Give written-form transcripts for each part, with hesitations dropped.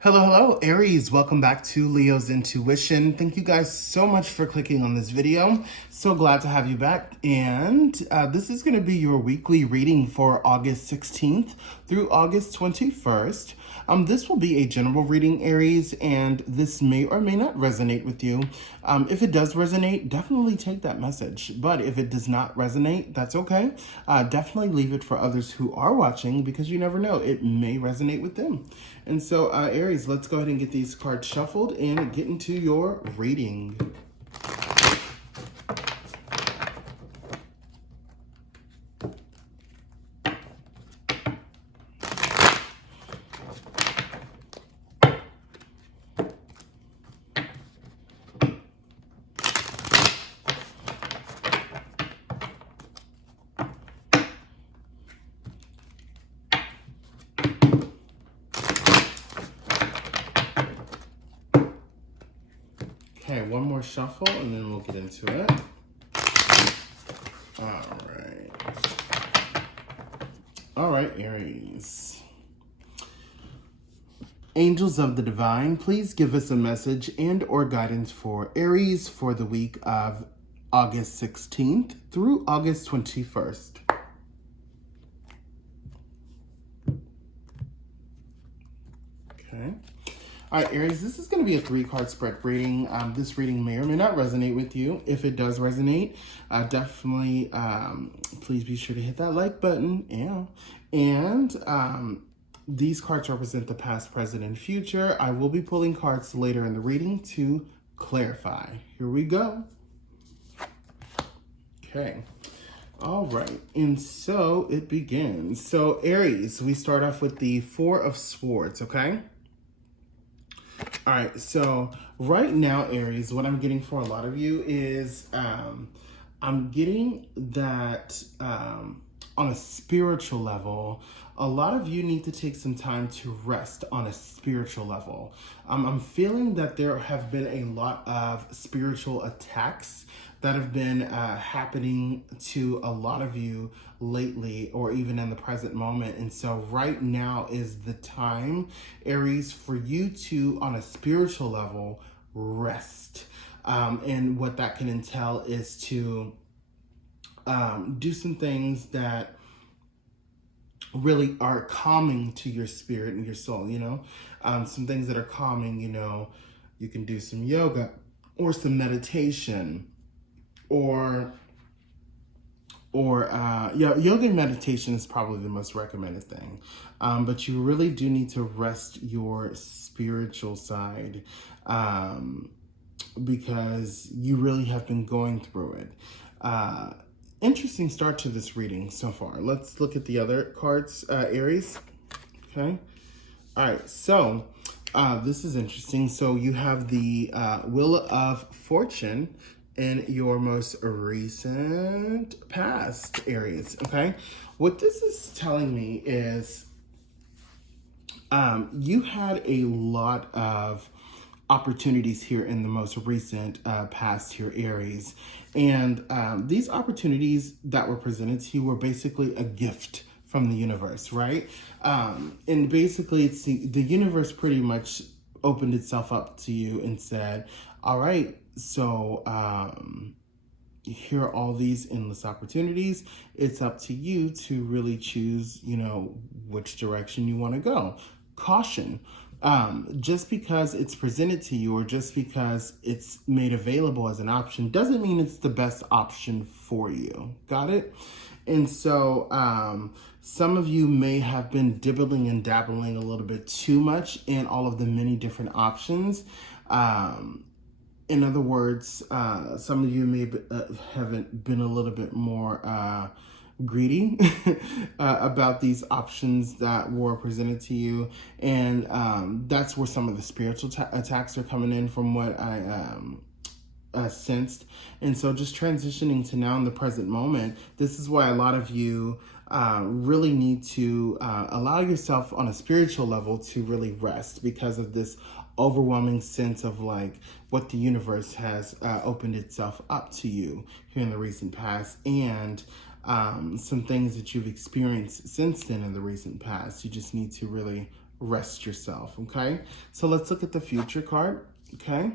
Hello, Aries. Welcome back to Leo's Intuition. Thank you guys so much for clicking on this video. So glad to have you back. And this is going to be your weekly reading for August 16th through August 21st. This will be a general reading, Aries, and this may or may not resonate with you. If it does resonate, definitely take that message. But if it does not resonate, that's okay. Definitely leave it for others who are watching because you never know, it may resonate with them. And so, Aries, let's go ahead and get these cards shuffled and get into your reading. Okay, one more shuffle and then we'll get into it. All right, Aries. Angels of the Divine, please give us a message and or guidance for Aries for the week of August 16th through August 21st. Okay. All right, Aries, this is going to be a 3-card spread reading. This reading may or may not resonate with you. If it does resonate, definitely please be sure to hit that like button. Yeah. And these cards represent the past, present, and future. I will be pulling cards later in the reading to clarify. Here we go. Okay. All right, and so it begins. So Aries, we start off with the 4 of Swords, okay? All right, so right now, Aries, what I'm getting for a lot of you is I'm getting that on a spiritual level, a lot of you need to take some time to rest on a spiritual level. I'm feeling that there have been a lot of spiritual attacks that have been happening to a lot of you lately or even in the present moment. And so right now is the time, Aries, for you to, on a spiritual level, rest. And what that can entail is to do some things that really are calming to your spirit and your soul, you know, some things that are calming, you know, you can do some yoga or some meditation or yoga and meditation is probably the most recommended thing. But you really do need to rest your spiritual side because you really have been going through it. Interesting start to this reading so far. Let's look at the other cards, Aries. Okay. All right. So this is interesting. So you have the Wheel of Fortune in your most recent past, Aries. Okay. What this is telling me is you had a lot of opportunities here in the most recent past here, Aries. And these opportunities that were presented to you were basically a gift from the universe, right? And basically, it's the universe pretty much opened itself up to you and said, all right, so here are all these endless opportunities. It's up to you to really choose, you know, which direction you want to go. Caution. Just because it's presented to you or just because it's made available as an option doesn't mean it's the best option for you. Got it? And so some of you may have been dibbling and dabbling a little bit too much in all of the many different options. In other words, some of you may haven't been a little bit more greedy about these options that were presented to you. And that's where some of the spiritual attacks are coming in from what I sensed. And so just transitioning to now in the present moment, this is why a lot of you really need to allow yourself on a spiritual level to really rest because of this overwhelming sense of like what the universe has opened itself up to you here in the recent past, and some things that you've experienced since then in the recent past. You just need to really rest yourself, okay? So let's look at the future card, okay?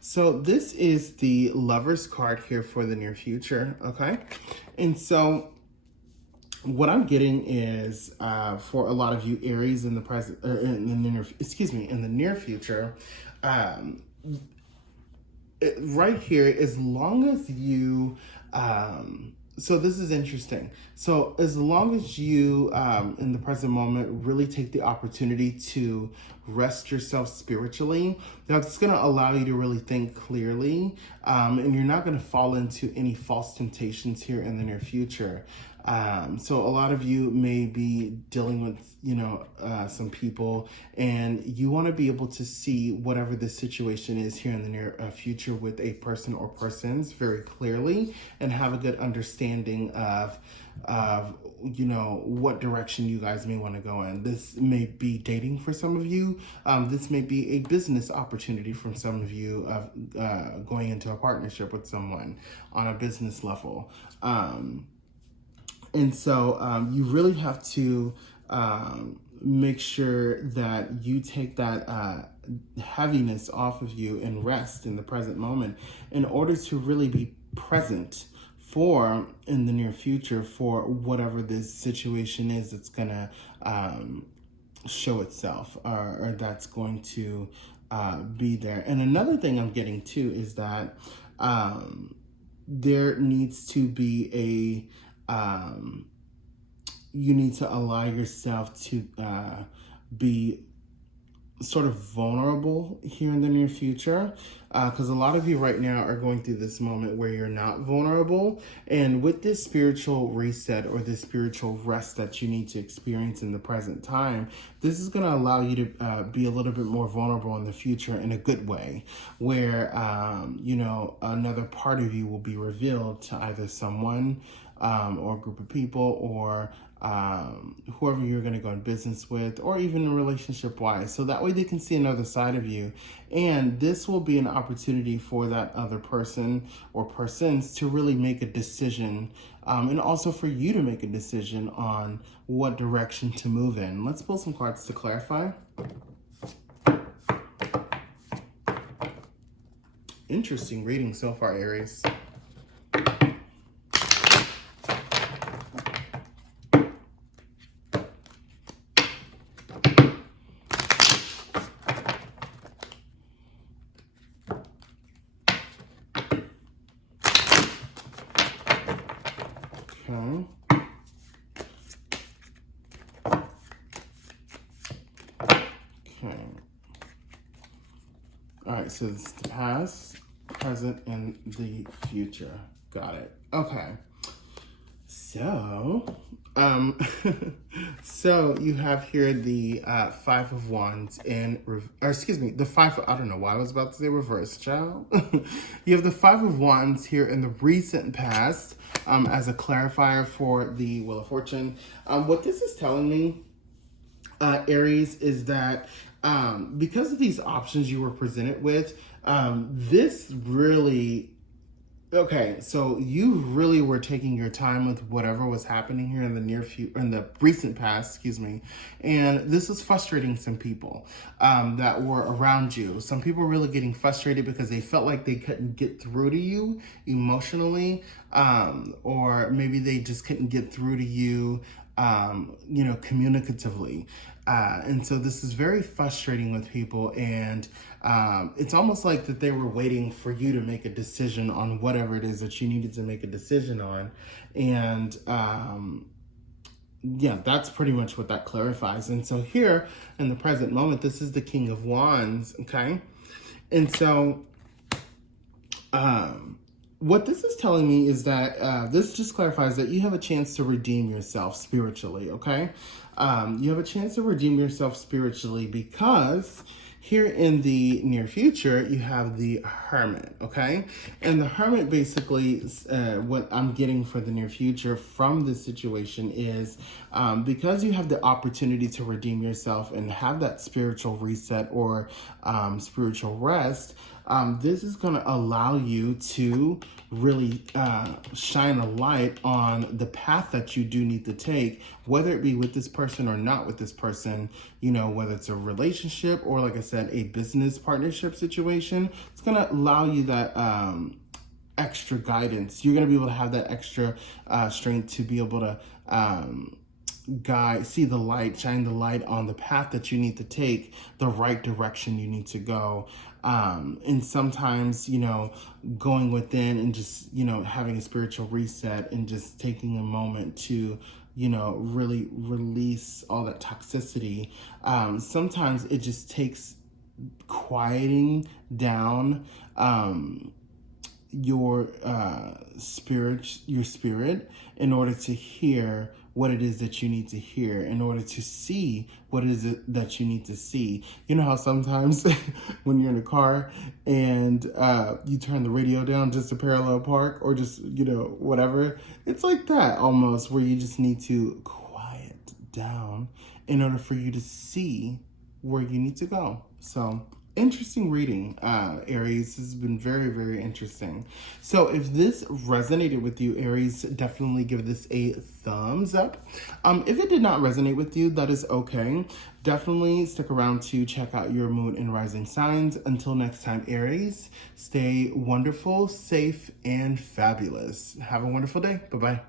So this is the Lover's card here for the near future, okay? And so what I'm getting is for a lot of you Aries in the present, or in the near future, right here, as long as you, so this is interesting. So as long as you, in the present moment, really take the opportunity to rest yourself spiritually, that's going to allow you to really think clearly, and you're not going to fall into any false temptations here in the near future. So a lot of you may be dealing with, some people, and you want to be able to see whatever the situation is here in the near future with a person or persons very clearly, and have a good understanding of what direction you guys may want to go in. This may be dating for some of you. This may be a business opportunity from some of you of going into a partnership with someone on a business level. And so you really have to make sure that you take that heaviness off of you and rest in the present moment in order to really be present for in the near future for whatever this situation is that's going to show itself, or that's going to be there. And another thing I'm getting too is that there needs to be you need to allow yourself to be sort of vulnerable here in the near future, because a lot of you right now are going through this moment where you're not vulnerable. And with this spiritual reset or this spiritual rest that you need to experience in the present time, this is going to allow you to be a little bit more vulnerable in the future in a good way, where another part of you will be revealed to either someone or a group of people, or whoever you're going to go in business with, or even relationship wise. So that way they can see another side of you. And this will be an opportunity for that other person or persons to really make a decision, and also for you to make a decision on what direction to move in. Let's pull some cards to clarify. Interesting reading so far, Aries. Okay. All right, so it's the past, present, and the future. Got it. Okay. So, so you have here the Five of Wands I don't know why I was about to say reverse, child. You have the Five of Wands here in the recent past as a clarifier for the Wheel of Fortune. What this is telling me, Aries, is that because of these options you were presented with, this really... Okay, so you really were taking your time with whatever was happening here in the recent past, and this is frustrating some people that were around you. Some people were really getting frustrated because they felt like they couldn't get through to you emotionally, or maybe they just couldn't get through to you, communicatively. And so this is very frustrating with people, and it's almost like that they were waiting for you to make a decision on whatever it is that you needed to make a decision on. And that's pretty much what that clarifies. And so here in the present moment, this is the King of Wands, okay? And so what this is telling me is that this just clarifies that you have a chance to redeem yourself spiritually, okay? You have a chance to redeem yourself spiritually because here in the near future, you have the Hermit, okay? And the Hermit basically, what I'm getting for the near future from this situation is because you have the opportunity to redeem yourself and have that spiritual reset or spiritual rest, This is going to allow you to really shine a light on the path that you do need to take, whether it be with this person or not with this person, you know, whether it's a relationship or, like I said, a business partnership situation. It's going to allow you that extra guidance. You're going to be able to have that extra strength to be able to see the light, shine the light on the path that you need to take, the right direction you need to go. And sometimes, you know, going within and just, you know, having a spiritual reset and just taking a moment to, you know, really release all that toxicity. Sometimes it just takes quieting down your spirit in order to hear what it is that you need to hear, in order to see what it is that you need to see. You know how sometimes when you're in a car and you turn the radio down just to parallel park or just, you know, whatever, it's like that almost, where you just need to quiet down in order for you to see where you need to go. So interesting reading, Aries. This has been very, very interesting. So if this resonated with you, Aries, definitely give this a thumbs up. If it did not resonate with you, that is okay. Definitely stick around to check out your moon and rising signs. Until next time, Aries, stay wonderful, safe, and fabulous. Have a wonderful day. Bye-bye.